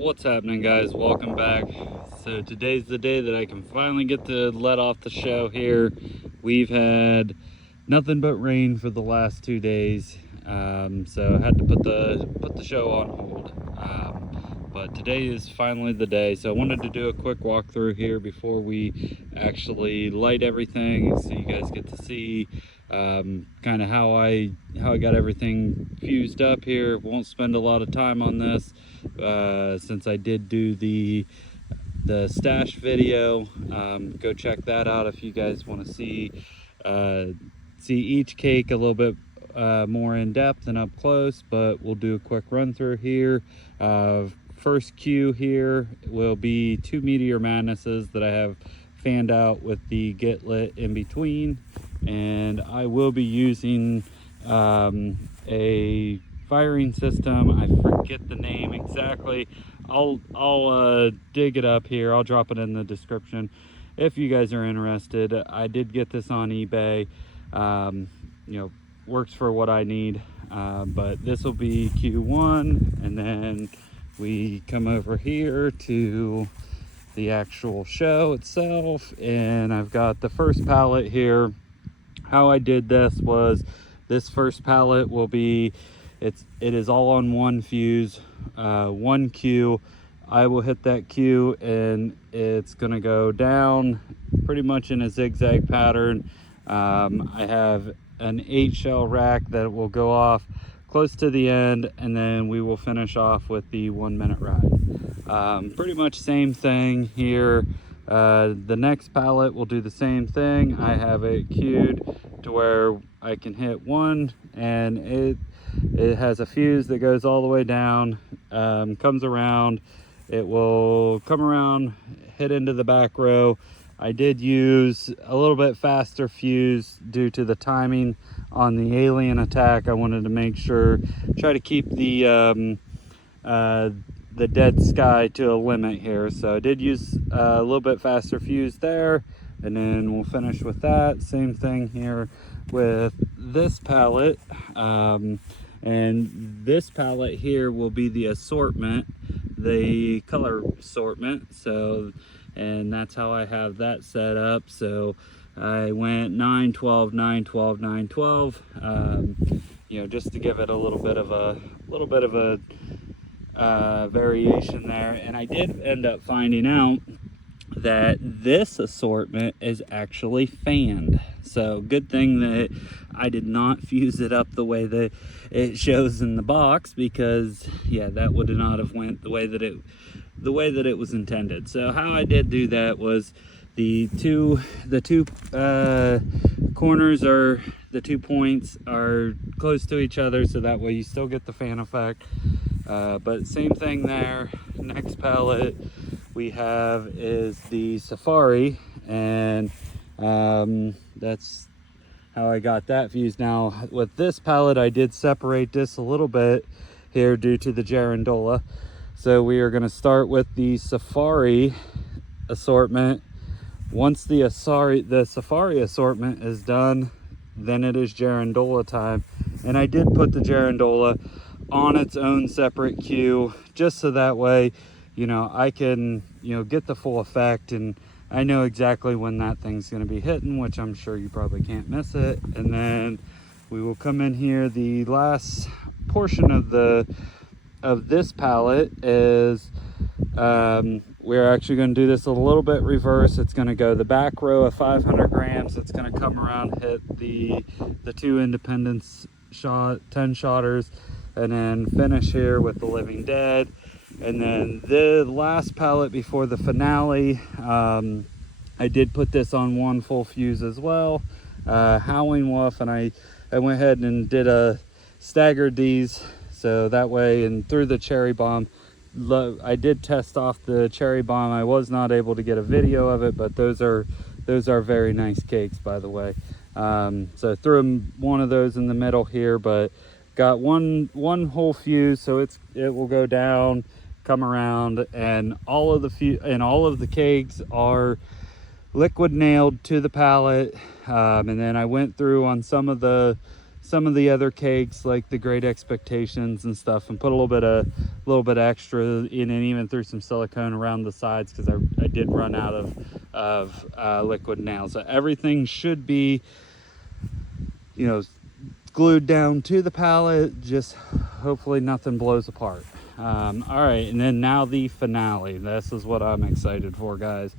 What's happening, guys? Welcome back. So today's the day that I can finally get to let off the show here. We've had nothing but rain for the last 2 days, so I had to put the show on hold. But today is finally the day, so I wanted to do a quick walkthrough here before we actually light everything, so you guys get to see kind of how I got everything fused up here. Won't spend a lot of time on this since I did do the stash video. Go check that out if you guys want to see each cake a little bit more in depth and up close, but we'll do a quick run through here. First cue here will be 2 Meteor Madnesses that I have fanned out with the Get Lit in between, and I will be using a firing system. I forget the name exactly. I'll dig it up here. I'll drop it in the description if you guys are interested. I did get this on eBay. Works for what I need, but this will be Q1, and then we come over here to the actual show itself, and I've got the first pallet here. How I did this was, this first pallet will be, it is all on one fuse, one Q. I will hit that Q and it's gonna go down pretty much in a zigzag pattern. I have an 8-shell rack that will go off close to the end, and then we will finish off with the 1-minute ride. Pretty much same thing here. The next pallet will do the same thing. I have it queued to where I can hit one, and it has a fuse that goes all the way down, comes around. It will come around, hit into the back row. I did use a little bit faster fuse due to the timing on the alien attack. I wanted to make sure, try to keep the dead sky to a limit here. So I did use a little bit faster fuse there, and then we'll finish with that. Same thing here with this pallet. And this pallet here will be the assortment, the color assortment. So, and that's how I have that set up. So I went 9, 12, 9, 12, 9, 12, just to give it a little bit of a variation there. And I did end up finding out that this assortment is actually fanned. So good thing that I did not fuse it up the way that it shows in the box, because yeah, that would not have went the way that it was intended. So how I did do that was, the two corners, are the 2 points are close to each other, so that way you still get the fan effect. But same thing there. Next pallet we have is the Safari, and that's how I got that fused. Now with this pallet, I did separate this a little bit here due to the Girandola. So we are going to start with the Safari assortment. Once the Safari assortment is done, then it is Girandola time. And I did put the Girandola on its own separate queue, just so that way, I can, get the full effect, and I know exactly when that thing's going to be hitting, which I'm sure you probably can't miss it. And then we will come in here. The last portion of this pallet is, we're actually going to do this a little bit reverse. It's going to go the back row of 500 grams. It's going to come around, hit the 2 Independence 10 shotters, and then finish here with the Living Dead. And then the last pallet before the finale, I did put this on one full fuse as well, Howling Wolf, and I went ahead and staggered these, so that way, and through the cherry bomb. I did test off the cherry bomb. I was not able to get a video of it, but those are very nice cakes, by the way. So threw one of those in the middle here, but got one whole fuse, so it will go down, come around, and all of the cakes are liquid nailed to the pallet. And then I went through on some of the some of the other cakes like the Great Expectations and stuff, and put a little bit extra in, and even threw some silicone around the sides because I did run out of liquid nails. So everything should be, you know, glued down to the pallet, just hopefully nothing blows apart. All right, and then now the finale. This is what I'm excited for, guys.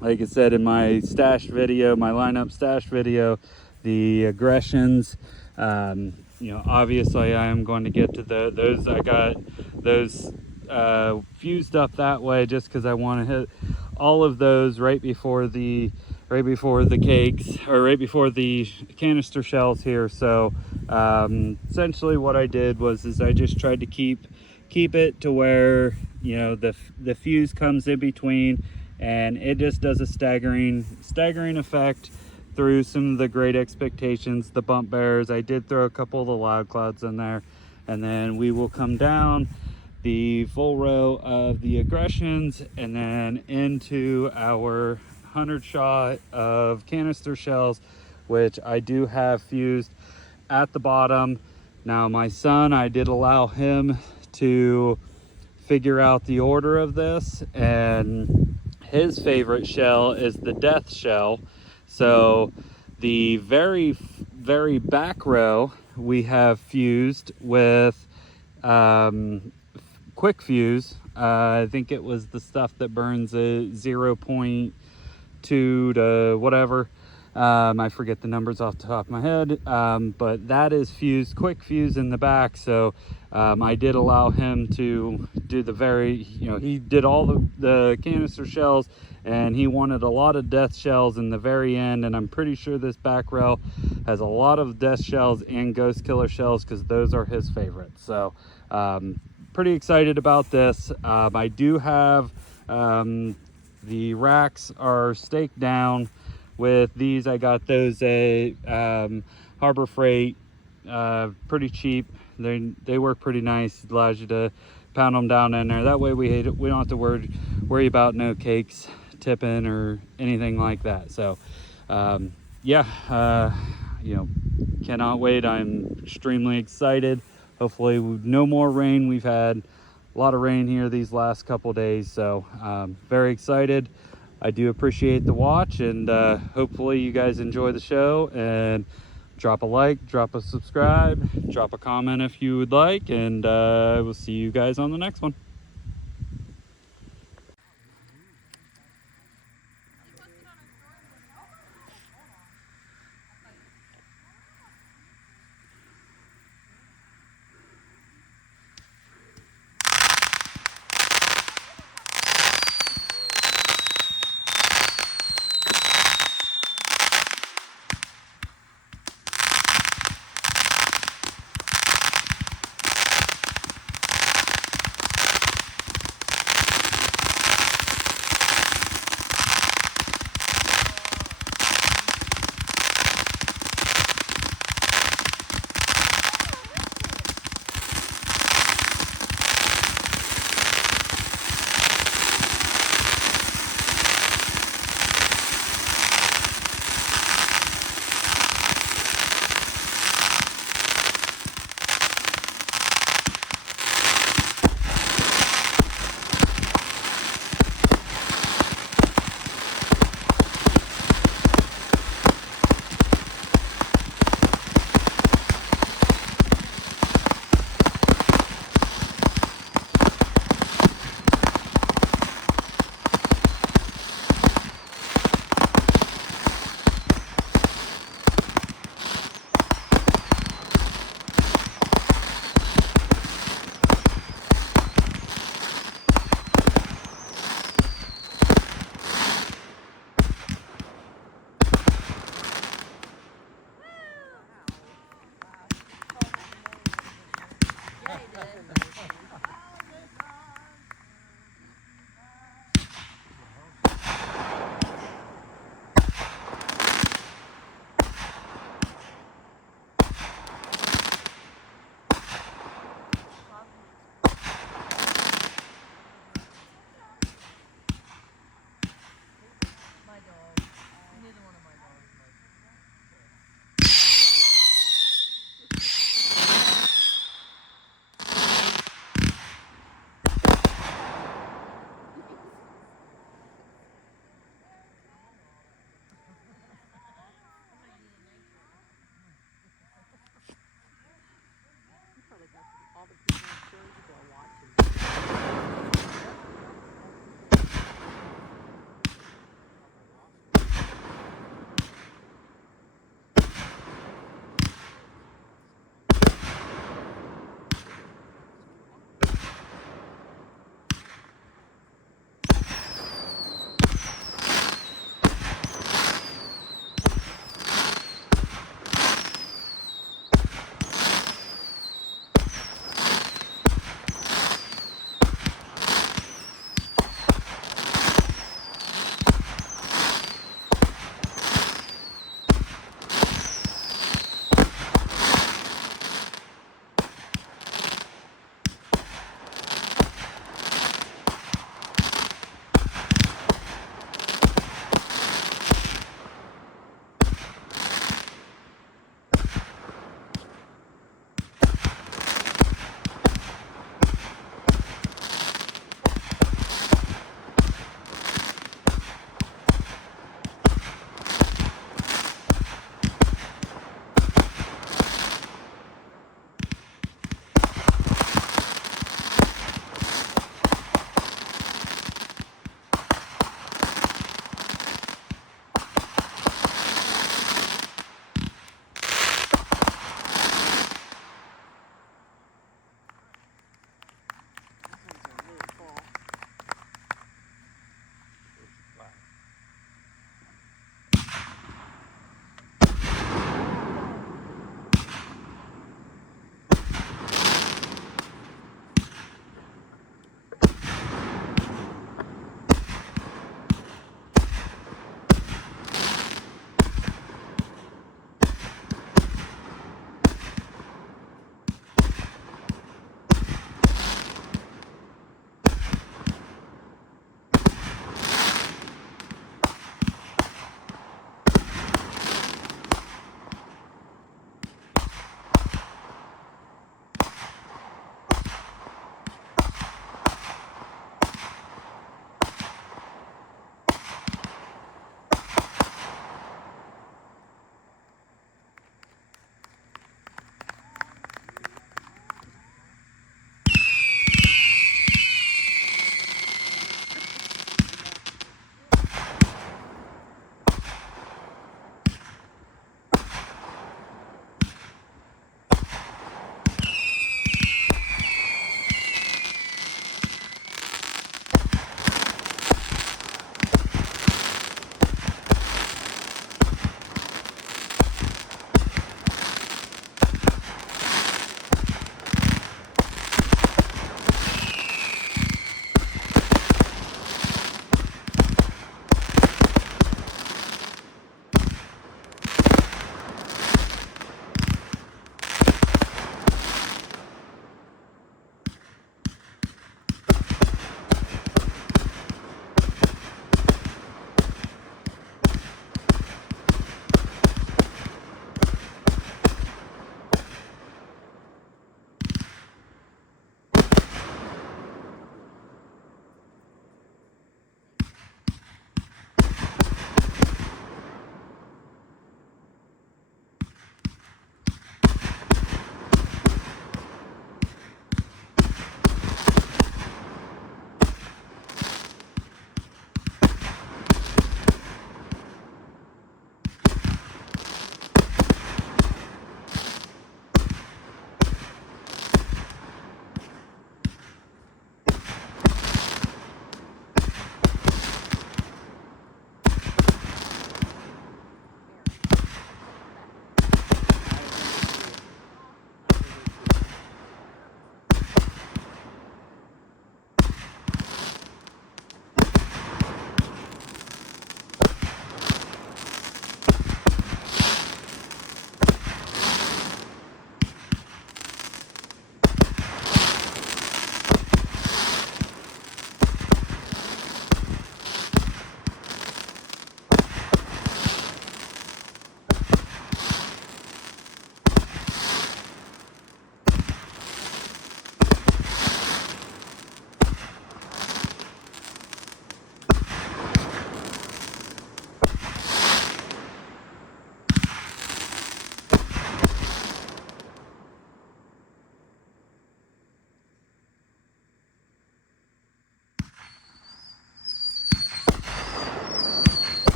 Like I said in my stash video, my lineup stash video, the aggressions, you know, obviously I am going to get to those. I got those fused up that way just because I want to hit all of those right before the cakes, or right before the canister shells here. So essentially what I did was I just tried to keep it to where, you know, the fuse comes in between, and it just does a staggering effect through some of the Great Expectations, the bump bearers. I did throw a couple of the Loud Clouds in there, and then we will come down the full row of the aggressions and then into our 100 shot of canister shells, which I do have fused at the bottom. Now my son, I did allow him to figure out the order of this, and his favorite shell is the death shell. So the very back row we have fused with quick fuse. I think it was the stuff that burns a 0.2 to whatever. I forget the numbers off the top of my head, but that is fused, quick fuse in the back. So I did allow him to do the he did all the canister shells, and he wanted a lot of death shells in the very end. And I'm pretty sure this back row has a lot of death shells and ghost killer shells because those are his favorites. So pretty excited about this. I do have the racks are staked down. With these, I got those at Harbor Freight, pretty cheap. They work pretty nice. It allows you to pound them down in there. That way we don't have to worry about no cakes tipping or anything like that. So yeah, you know, cannot wait. I'm extremely excited. Hopefully no more rain. We've had a lot of rain here these last couple days, so very excited. I do appreciate the watch, and hopefully you guys enjoy the show, and drop a like, drop a subscribe, drop a comment if you would like, and we'll see you guys on the next one.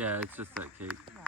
Yeah, it's just that cake.